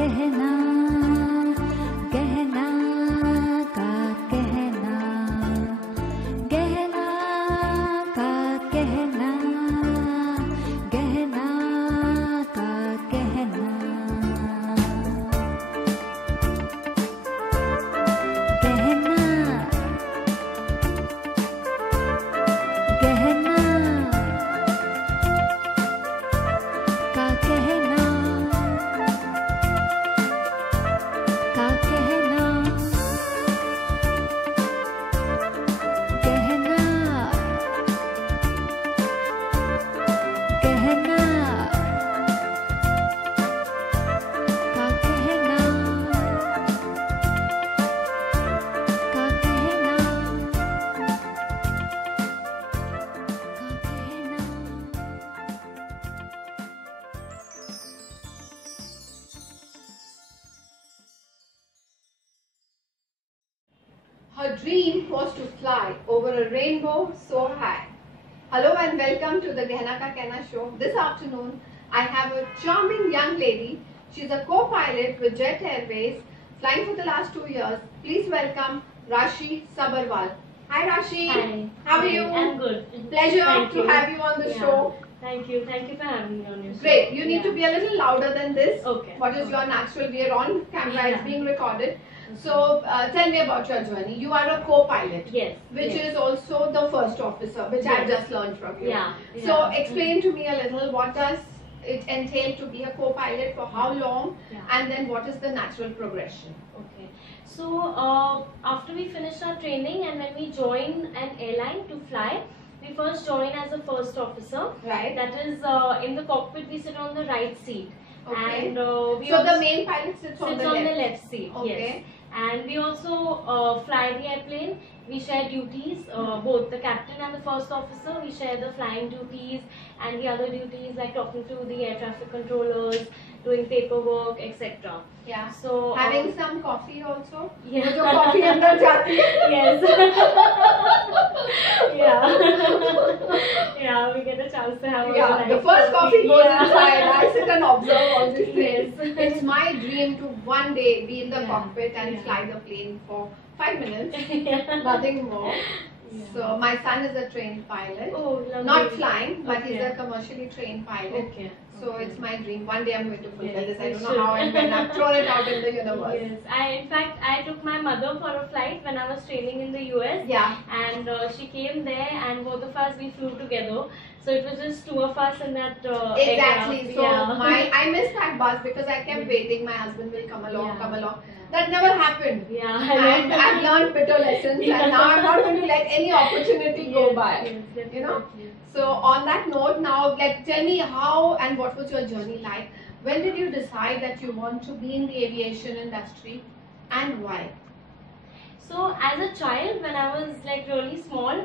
कहना, गहना का कहना, गहना का कहना, गहना का कहना, कहना, गहना का कहना, का कहना, गहना, गहना का कहना, का कहना, Her dream was to fly over a rainbow so high. Hello and welcome to the Gehna Ka Kehna show. This afternoon, I have a charming young lady. She's a co-pilot with Jet Airways, flying for the last 2 years. Please welcome Rashi Sabharwal. Hi Rashi. Hi. How are you? I'm good. Pleasure Thank to you. have you on the show. Thank you. Thank you for having me on your show. Great. You need to be a little louder than this. Okay. What is your natural? We are on camera. It's Yeah. being recorded. So tell me about your journey. You are a co-pilot. Yes. Which yes. is also the first officer, which I've Yes. just learned from you. Yeah. So yeah. explain to me a little, what does it entail to be a co-pilot, for how long, Yeah. and then what is the natural progression? Okay. So after we finish our training and when we join an airline to fly, we first join as a first officer. Right. That is in the cockpit we sit on the right seat. Okay. And we So also the main pilot sits on the left. seat. Okay. Yes. And we also fly the airplane. We share duties, both the captain and the first officer. We share the flying duties and the other duties like talking to the air traffic controllers, doing paperwork, etc. Yeah. So Having some coffee also. yeah. जो coffee अंदर जाती है. Yes. yeah. yeah, we get a chance to have a Yeah, nice the first coffee goes Yeah. inside. I sit and observe all these things. Yes. It's my dream to one day be in the Yeah. cockpit and Yeah. fly the plane for 5 minutes, yeah. nothing more. Yeah. So my son is a trained pilot. Oh, lovely. Not flying, but he's Okay. a commercially trained pilot. Okay. So okay. it's my dream. One day I'm going to fulfill Yes, this. I you don't know how, and when I've thrown it out in the universe. Yes, in fact I took my mother for a flight when I was training in the US. Yeah. And she came there, and both of us we flew together. So it was just two of us in that Exactly. aircraft. So yeah. I missed that bus because I kept waiting. My husband will come along, Yeah. come along. Yeah. That never happened. Yeah. And I've learned bitter lessons, Yeah. and now I'm not going to let any opportunity go Yes, by. yes, You know. definitely. So on that note, now tell me how and what was your journey like? When did you decide that you want to be in the aviation industry, and why? So as a child, when I was like really small,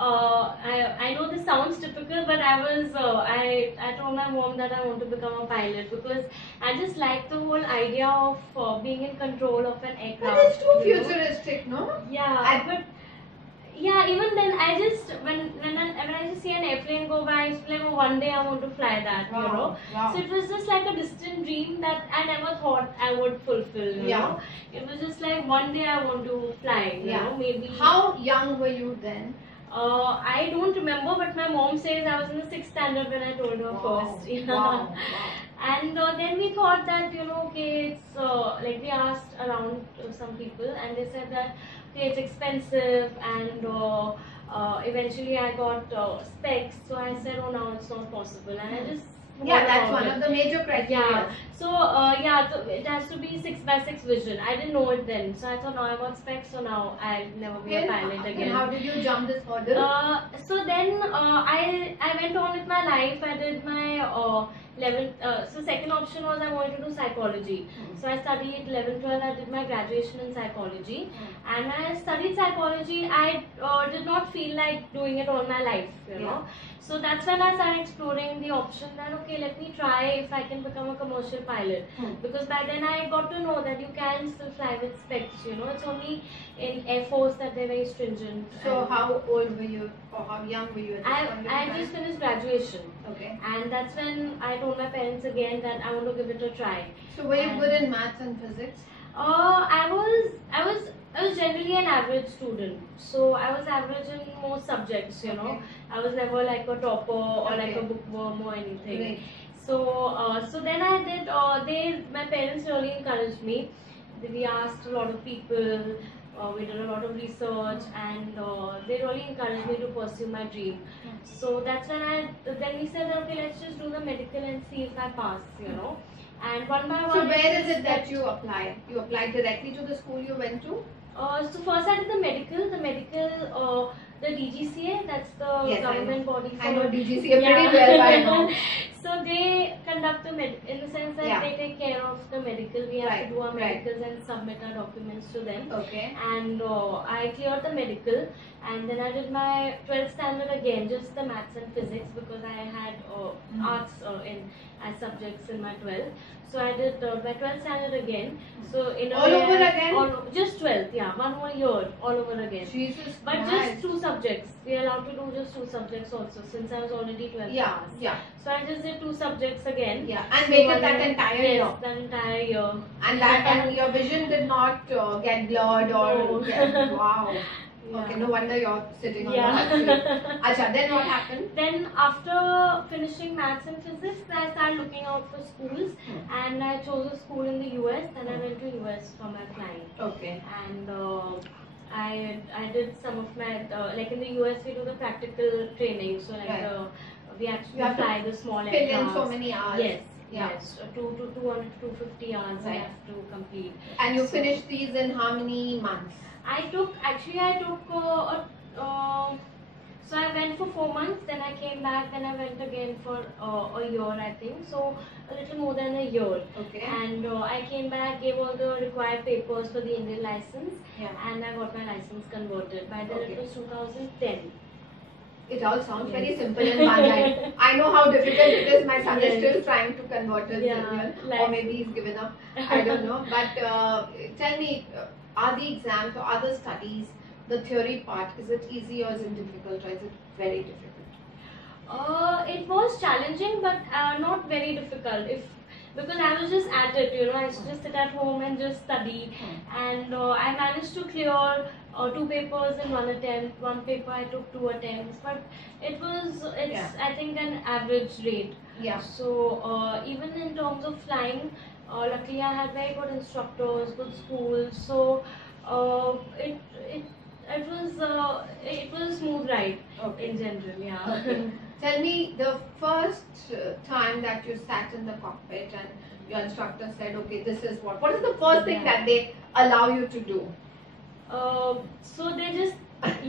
I know this sounds typical, but I told my mom that I want to become a pilot because I just like the whole idea of being in control of an aircraft. But it's too you know. futuristic, no? Yeah, but yeah, even then I just when I just see an airplane go by, it's like, oh, one day I want to fly that, you know. Wow. So it was just like a distant dream that I never thought I would fulfill. You Yeah. know, it was just like one day I want to fly. You Yeah. know, maybe. How young were you then? I don't remember, but my mom says I was in the 6th standard when I told her first. Yeah. Wow. And then we thought that, you know, okay, it's like we asked around some people, and they said that okay, it's expensive, and eventually I got specs. So I said, oh, now it's not possible, and I just Yeah, forgot that's about one it. of the major criteria. Yeah. So yeah, so it has to be 6x6 vision. I didn't know it then, so I thought, no, I got specs, so now I'll never be a pilot And again. how did you jump this hurdle? So then I went on with my life. I did my 11th. So second option was I wanted to do psychology. So I studied 11th, 12th. I did my graduation in psychology, and I studied psychology. I did not feel like doing it all my life, you know. So that's when I started exploring the option that okay, let me try if I can become a commercial pilot. Because by then I got to know that you can still fly with specs. You know, it's only in Air Force that they're very stringent. So how old were you, or how young were you at this point in I time? just finished graduation. Okay. And that's when I told my parents again that I want to give it a try. So were you good in maths and physics? I was generally an average student. So I was average in most subjects, you know. Okay. I was never like a topper or like a Okay. bookworm or anything. Right. So then I did. My parents really encouraged me. We asked a lot of people. We did a lot of research, and they really encouraged me to pursue my dream. So that's when then we said, okay, let's just do the medical and see if I pass, you know. And one by one. So where is it that you applied? You applied directly to the school you went to? So first I did the medical, the DGCA, that's the Yes, government body. I know for- DGCA pretty well by now. So they conduct the in the sense that Yeah. they take care of the medical. We have Right, to do our right. medicals and submit our documents to them. Okay. And I cleared the medical, and then I did my 12th standard again, just the maths and physics, because I had arts in as subjects in my 12th. So I did my 12th standard again. So in a All way, over again? just 12th, yeah, one more year, all over again. Jesus But Christ. just 2 subjects. We are allowed to do just 2 subjects also, since I was already 12th Yeah, class. yeah, So I just did 2 subjects again. yeah. And So waited one that year- entire yes, year. that entire year. And your vision did not get blurred or No. wow. Yeah. Okay, no wonder you're sitting on the Yeah. hot seat. Acha, then what happened? Then after finishing maths and physics, I started looking out for schools, and I chose a school in the US, and I went to US for my flying. Okay. And I did some of my like in the US we do the practical training, so like Right. we actually You have to fly the small Fill in aircraft. so many hours. Yes, Yeah. yes, 200 to 250 hours I Right. have to complete. And you finished these in how many months? I took so I went for 4 months, then I came back, then I went again for a year, I think, so a little more than a year. Okay. And I came back, gave all the required papers for the Indian license, Yeah. and I got my license converted. By then Okay. it was 2010. It all sounds very Yes. simple in one line. I know how difficult it is. My son is Yes. still trying to convert his Yeah, Indian, or like- maybe he's given up. I don't know. But tell me, are the exams or other studies, the theory part, is it easy or is it difficult or is it very difficult? It was challenging, but not very difficult. Because I was just at it, you know, I used to just sit at home and just study, and I managed to clear 2 papers in 1 attempt. 1 paper I took 2 attempts, but it's Yeah. I think an average rate. Yeah. So even in terms of flying, luckily I had very good instructors, good schools. So it was a smooth ride Okay. in general. Yeah. Okay. Tell me the first time that you sat in the cockpit and your instructor said, okay, this is what is the first thing Yeah. that they allow you to do? So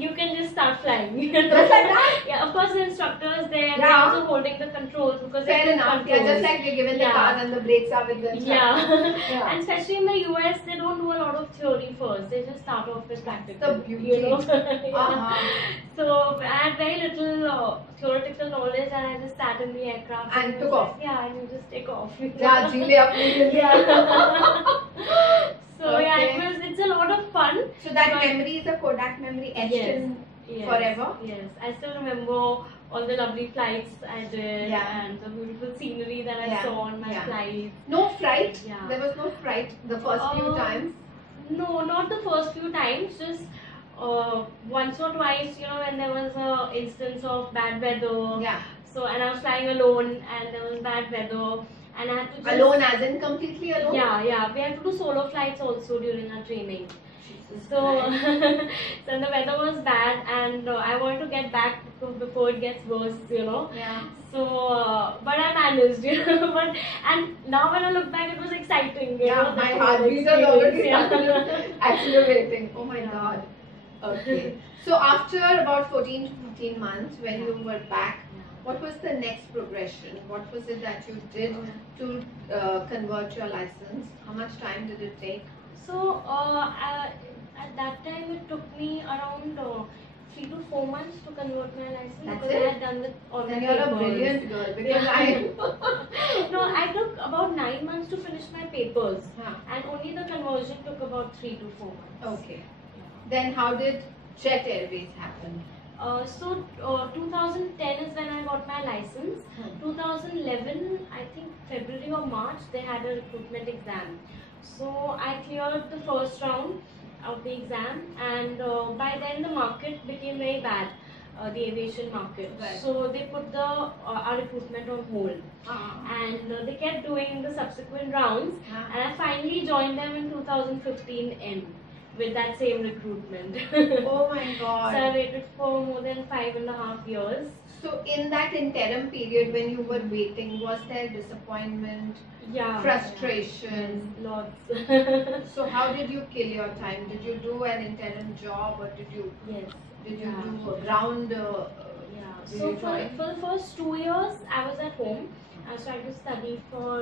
you can just start flying. Just like that? Yeah, of course the instructors they're Yeah. also holding the controls because Fair they enough. Yeah, just like we're given the Yeah. cars and the brakes are with the instructor. Yeah. Yeah. And especially in the US, they don't do a lot of theory first. They just start off with practical. the beauty. You know? Yeah. Uh-huh. So I had very little theoretical knowledge, and I just sat in the aircraft And it took was off. like, yeah, and you just take off. Yeah, Jile apni zindagi. Yeah. So yeah, Okay. it's a lot of fun. So that But- memory is a Kodak memory etched Yes. in Yes, forever. Yes, I still remember all the lovely flights I did Yeah. and the beautiful scenery that I Yeah. saw on my Yeah. flights. No fright. Yeah. There was no fright the first few times. No, not the first few times. Just once or twice, you know, when there was a instance of bad weather. Yeah. So and I was flying alone, and there was bad weather, and I had to just Alone as in completely alone? Yeah, yeah. We had to do solo flights also during our training. Jesus So, Christ. so the weather was bad, and I wanted to get back before it gets worse, you know. Yeah. So, but I managed, you know. But and now when I look back, it was exciting. You Yeah, know, my that heartbeat whole was already experience, yeah. accelerating. Oh my Yeah. god. Okay. So after about 14 to 15 months, when you were back, what was the next progression? What was it that you did to convert your license? How much time did it take? So, at that time, it took me around 3 to 4 months to convert my license That's because it? I had done with all my Then you're a papers. brilliant girl because Yeah. No, I took about 9 months to finish my papers, Yeah. and only the conversion took about 3 to 4 months. Okay. Then how did Jet Airways happen? So 2010 is when I got got my license. 2011, I think February or March, they had a recruitment exam. So I cleared the first round of the exam, and by then the market became very bad, the aviation market. Right. So they put the our recruitment on hold, and they kept doing the subsequent rounds, and I finally joined them in 2015 end with that same recruitment. Oh my God. So I waited for more than 5.5 years. So in that interim period when you were waiting, was there disappointment, Yeah. frustration? Yeah. Lots. So how did you kill your time? Did you do an interim job, or did you Yes. do Yeah. a ground? Yeah. Did So you for join? the first 2 years, I was at home. I was trying to study for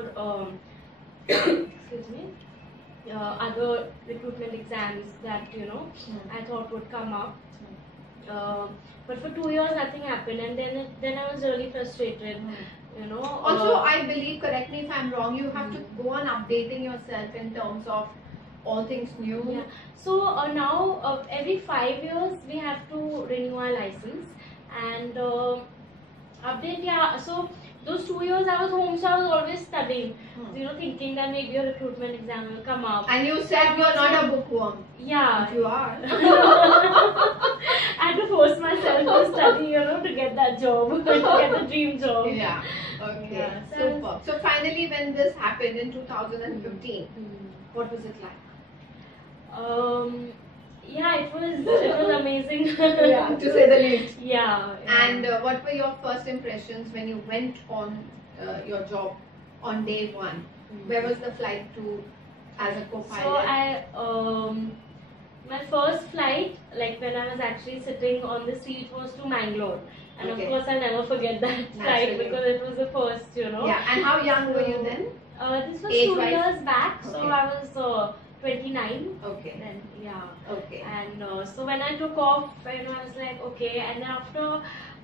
excuse me, other recruitment exams that I thought would come up. But for 2 years, nothing happened, and then I was really frustrated. Also, I believe, correct me if I'm wrong, you have to go on updating yourself in terms of all things new. Yeah. So now every 5 years we have to renew our license and update. Yeah. So those 2 years I was home, so I was always studying. Thinking that maybe a recruitment exam will come up. And you said you're not a bookworm. Yeah. But you are. I had to force myself to study, to get that job, to get the dream job. Yeah. Okay. Yeah, Super. So finally, when this happened in 2015, what was it like? Yeah, it was amazing. Yeah, to say the least. Yeah. And what were your first impressions when you went on your job on day one? Where was the flight to as a co-pilot? So my first flight, like when I was actually sitting on the seat, was to Mangalore. And Okay. of course, I'll never forget that flight Naturally. because it was the first, Yeah. And how young were you then? This was Age-wise? 2 years back, so Okay. I was 29. Okay. Then, yeah. Okay. And so when I took off, I was like, okay. And then after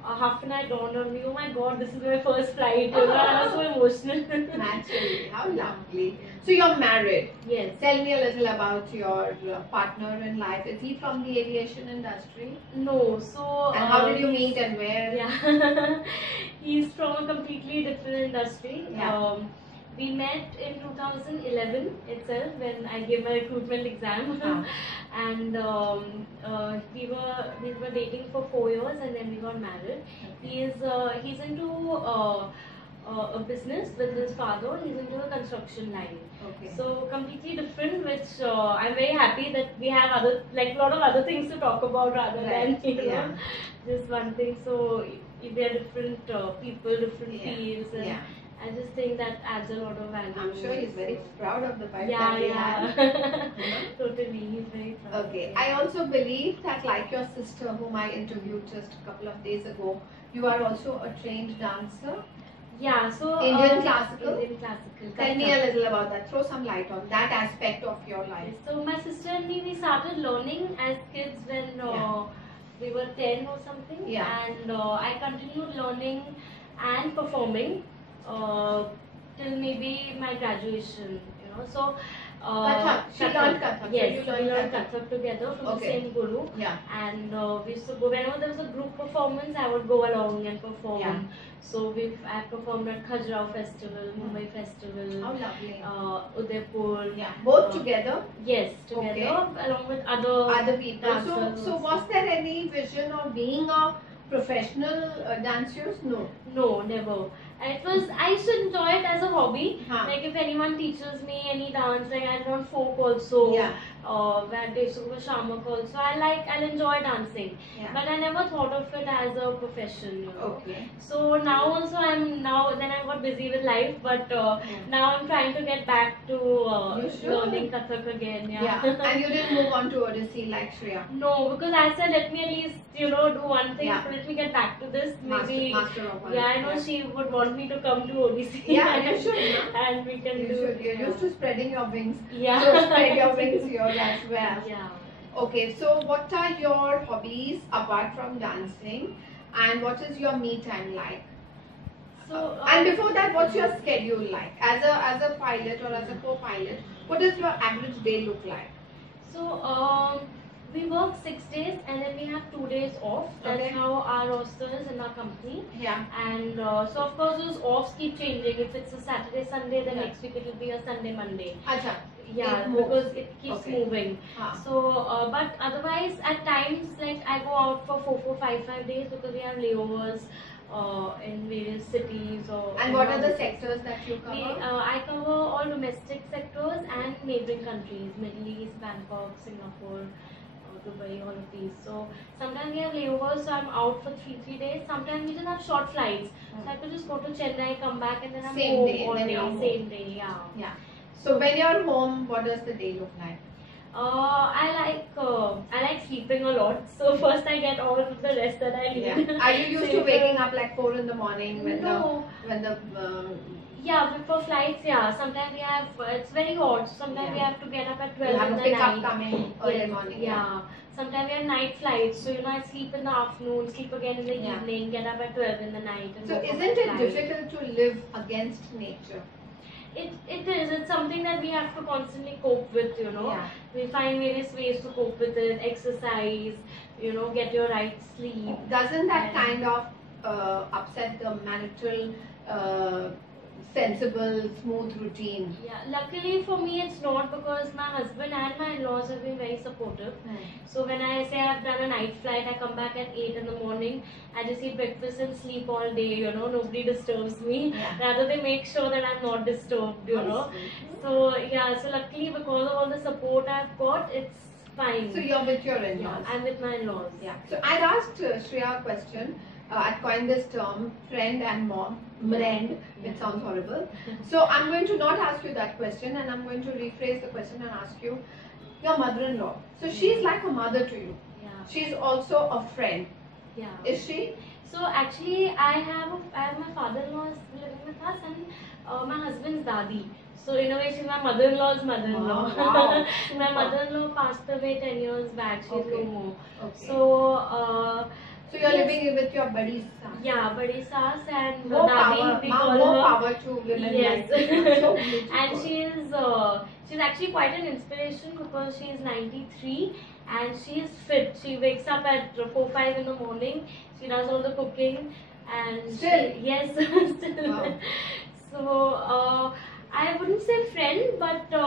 half an hour dawned on me, oh my God, this is my first flight. And I was so emotional. Naturally. How lovely. So you're married. Yes. Tell me a little about your partner in life. Is he from the aviation industry? No. So. And how did you meet and where? Yeah. He's from a completely different industry. Yeah. We met in 2011 itself when I gave my recruitment exam, and we were dating for 4 years, and then we got married. He's into a business with his father. He's into a construction line. Okay. So completely different, which I'm very happy that we have a lot of other things to talk about rather than just one thing. So we are different people, different fields, and I just think that adds a lot of value. I'm sure he's very proud of the wife Yeah, that he yeah. has. Totally, he's very proud. Okay. I also believe that, like your sister, whom I interviewed just a couple of days ago, you are also a trained dancer. Yeah, so Indian classical? Indian classical. Tell me a little about that. Throw some light on that aspect of your life. So my sister and me, we started learning as kids when we were 10 or something. Yeah. And I continued learning and performing till maybe my graduation. So. Kathak. She learned Kathak. Yes, so you we learned learned Kathak together from the same guru. Yeah. And we used to go, whenever there was a group performance, I would go along and perform. Yeah. So I performed at Khajuraho Festival, Mumbai Festival, How lovely. Udaipur. Yeah. Both together? Yes, together along with other people. dancers. So was there any vision of being a professional dancer? No. No, never. And I used to enjoy it as a hobby. Huh. Like if anyone teaches me any dance, like I learned folk also. Yeah. Where they used to go shamak also. I'll enjoy dancing. Yeah. But I never thought of it as a profession. Okay. So now also then I got busy with life, but now I'm trying to get back to learning Kathak again. Yeah. And you didn't move on to Odissi like Shreya? No, because I said let me at least do one thing. Yeah. So let me get back to this. Maybe Master of one. yeah, I know she would want me to come to ODC. Yeah, you should. No? And we can You do. should. You're used to spreading your wings. Yeah. So spread your wings here as well. Yeah. Okay, so what are your hobbies apart from dancing, and what is your me time like? So And before that, what's your schedule like? As a pilot or as a co-pilot, what does your average day look like? So We work 6 days and then we have 2 days off. That's Okay. how our roster is in our company. Yeah. And so of course those offs keep changing. If it's a Saturday, Sunday, then Yeah. next week it will be a Sunday, Monday. Acha. Yeah, It moves. because it keeps Okay. moving. Ah. So, but otherwise at times like I go out for 5 days because we have layovers in various cities or. And in what our are the cities. sectors that you cover? I cover all domestic sectors and neighboring countries, Middle East, Bangkok, Singapore, Dubai, all of these. So sometimes we have layovers, so I'm out for three days. Sometimes we just have short flights, so I could just go to Chennai, come back, and then I'm Same home day, all then day, you're home. same day, yeah. Yeah. So when you're home, what does the day look like? I like sleeping a lot. So first I get all of the rest that I need. Yeah. Are you used to waking up like 4 in the morning when No. the Yeah, before flights, yeah. Sometimes we have, it's very hot. Sometimes we Yeah. have to get up at you 12 have in a the pickup night. coming early Yes, morning? yeah. Sometimes we have night flights, so I sleep in the afternoon, sleep again in the Yeah. evening, get up at 12 in the night. And So go for isn't my it flight. difficult to live against nature? It is. It's something that we have to constantly cope with, Yeah. We find various ways to cope with it, exercise, get your right sleep. Doesn't that And- kind of upset the marital sensible, smooth routine? Yeah, luckily for me it's not, because my husband and my in-laws have been very supportive. So when I say I've done a night flight, I come back at 8 in the morning, I just eat breakfast and sleep all day, nobody disturbs me. Yeah. Rather they make sure that I'm not disturbed, So yeah, so luckily because of all the support I've got, it's fine. So you're with your Yeah, in-laws? I'm with my in-laws. Yeah. So I asked Shreya a question. I coined this term, friend and mom, mrend, it sounds horrible. So I'm going to not ask you that question, and I'm going to rephrase the question and ask you, your mother-in-law. So she's like a mother to you. Yeah. She's also a friend. Yeah. Is she? So actually, I have my father-in-law is living with us and my husband's dadi. So in a way, she's my mother-in-law's mother-in-law. Wow. My mother-in-law passed away 10 years back. She's Okay. no more. Okay. So So you're yes. living with your buddy's son. Yeah, badi saas and More dadi. power, We more call her. power to women Yes. like you. So beautiful. And she's actually quite an inspiration because she's 93 and she's fit. She wakes up at 4-5 in the morning. She does all the cooking and Still? yes, still. Wow. So I wouldn't say friend, but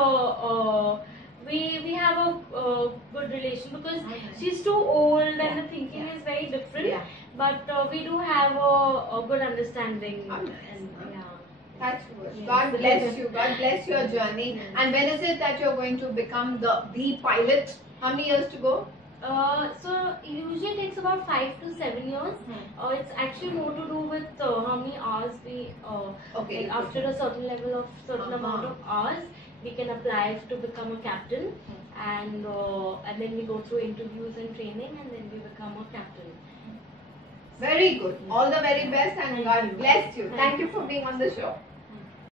we have a good relation because Okay. she's too old and Yeah. the thinking Yeah. is very different. Yeah. But we do have a good understanding. Oh, nice. And, yeah. That's good. Yes. God bless you. God bless your journey. Yes. And when is it that you're going to become the pilot? How many years to go? So usually it takes about 5 to 7 years. It's actually more to do with how many hours we Okay. like after a certain level of certain Uh-huh. amount of hours we can apply to become a captain, and then we go through interviews and training and then we become a captain. Very good. All the very best and Thank God you. bless you. Thank Thank you. you for being on the show.